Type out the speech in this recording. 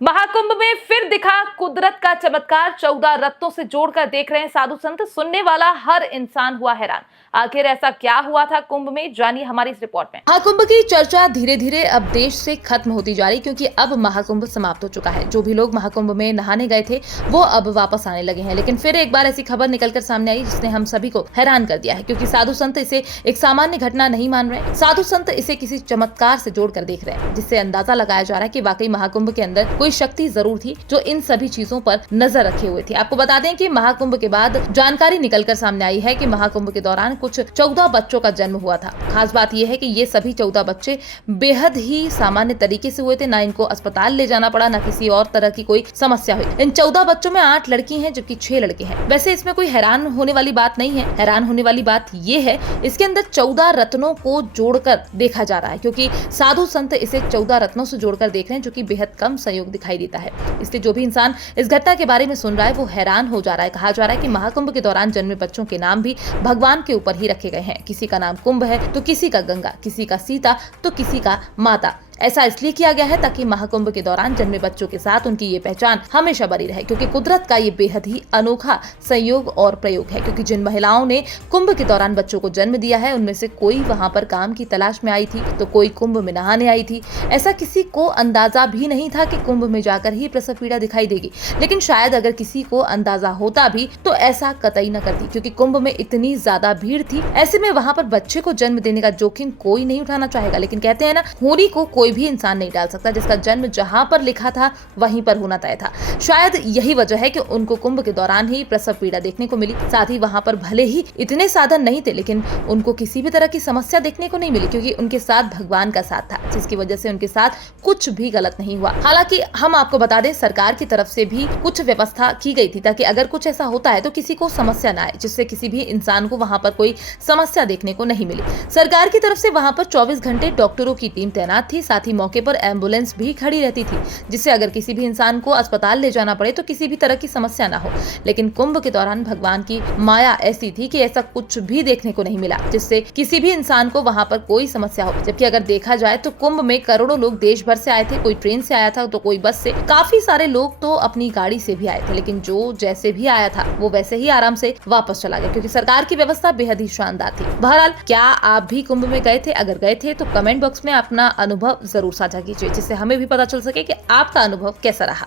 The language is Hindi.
महाकुंभ में फिर दिखा कुदरत का चमत्कार। 14 रत्नों से जोड़कर देख रहे हैं साधु संत। सुनने वाला हर इंसान हुआ हैरान। आखिर ऐसा क्या हुआ था कुंभ में, जानिए हमारी इस रिपोर्ट में। महाकुंभ की चर्चा धीरे धीरे अब देश से खत्म होती जा रही, क्योंकि अब महाकुंभ समाप्त हो चुका है। जो भी लोग महाकुंभ में नहाने गए थे वो अब वापस आने लगे हैं। लेकिन फिर एक बार ऐसी खबर निकलकर सामने आई जिसने हम सभी को हैरान कर दिया है, क्योंकि साधु संत इसे एक सामान्य घटना नहीं मान रहे। साधु संत इसे किसी चमत्कार से जोड़कर देख रहे हैं, जिससे अंदाजा लगाया जा रहा है कि वाकई महाकुंभ के अंदर कोई शक्ति जरूर थी जो इन सभी चीजों पर नजर रखे हुए थी। आपको बता दें कि महाकुंभ के बाद जानकारी निकलकर सामने आई है कि महाकुंभ के दौरान कुछ 14 बच्चों का जन्म हुआ था। खास बात यह है कि ये सभी 14 बच्चे बेहद ही सामान्य तरीके से हुए थे। ना इनको अस्पताल ले जाना पड़ा, ना किसी और तरह की कोई समस्या हुई। इन 14 बच्चों में 8 लड़की हैं जबकि 6 लड़के हैं। वैसे इसमें कोई हैरान होने वाली बात नहीं है। हैरान होने वाली बात ये है इसके अंदर 14 रत्नों को जोड़कर देखा जा रहा है, क्योंकि साधु संत इसे 14 रत्नों से जोड़कर देख रहे हैं, जो कि बेहद कम संयोग दिखाई देता है। इसलिए जो भी इंसान इस घटना के बारे में सुन रहा है वो हैरान हो जा रहा है। कहा जा रहा है कि महाकुंभ के दौरान जन्मे बच्चों के नाम भी भगवान के ऊपर ही रखे गए हैं। किसी का नाम कुंभ है तो किसी का गंगा, किसी का सीता तो किसी का माता। ऐसा इसलिए किया गया है ताकि महाकुंभ के दौरान जन्मे बच्चों के साथ उनकी ये पहचान हमेशा बनी रहे, क्योंकि कुदरत का ये बेहद ही अनोखा संयोग और प्रयोग है। क्योंकि जिन महिलाओं ने कुंभ के दौरान बच्चों को जन्म दिया है उनमें से कोई वहां पर काम की तलाश में आई थी तो कोई कुंभ में नहाने आई थी। ऐसा किसी को अंदाजा भी नहीं था कि कुंभ में जाकर ही प्रसव पीड़ा दिखाई देगी। लेकिन शायद अगर किसी को अंदाजा होता भी तो ऐसा कतई न करती, क्योंकि कुंभ में इतनी ज्यादा भीड़ थी। ऐसे में वहां पर बच्चे को जन्म देने का जोखिम कोई नहीं उठाना चाहेगा। लेकिन कहते हैं ना, होरी को कोई भी इंसान नहीं डाल सकता। जिसका जन्म जहां पर लिखा था वहीं पर होना तय था। शायद यही वजह है कि उनको कुंभ के दौरान ही प्रसव पीड़ा देखने को मिली। साथ ही वहां पर भले ही इतने साधन नहीं थे, लेकिन उनको किसी भी तरह की समस्या देखने को नहीं मिली, क्योंकि उनके साथ भगवान का साथ था, जिसकी वजह से उनके साथ कुछ भी गलत नहीं हुआ। हालांकि हम आपको बता दें, सरकार की तरफ से भी कुछ व्यवस्था की गई थी ताकि अगर कुछ ऐसा होता है तो किसी को समस्या ना आए, जिससे किसी भी इंसान को वहां पर कोई समस्या देखने को नहीं मिली। सरकार की तरफ से वहां पर 24 घंटे डॉक्टरों की टीम तैनात थी। साथ ही मौके पर एम्बुलेंस भी खड़ी रहती थी, जिससे अगर किसी भी इंसान को अस्पताल ले जाना पड़े तो किसी भी तरह की समस्या ना हो। लेकिन कुंभ के दौरान भगवान की माया ऐसी थी कि ऐसा कुछ भी देखने को नहीं मिला जिससे किसी भी इंसान को वहां पर कोई समस्या हो। जबकि अगर देखा जाए तो कुंभ में करोड़ों लोग देश भर से आए थे। कोई ट्रेन से आया था तो कोई बस से, काफी सारे लोग तो अपनी गाड़ी से भी आए थे। लेकिन जो जैसे भी आया था वो वैसे ही आराम से वापस चला गया, क्योंकि सरकार की व्यवस्था बेहद ही शानदार थी। बहरहाल, क्या आप भी कुंभ में गए थे? अगर गए थे तो कमेंट बॉक्स में अपना अनुभव जरूर साझा कीजिए, जिससे हमें भी पता चल सके कि आपका अनुभव कैसा रहा।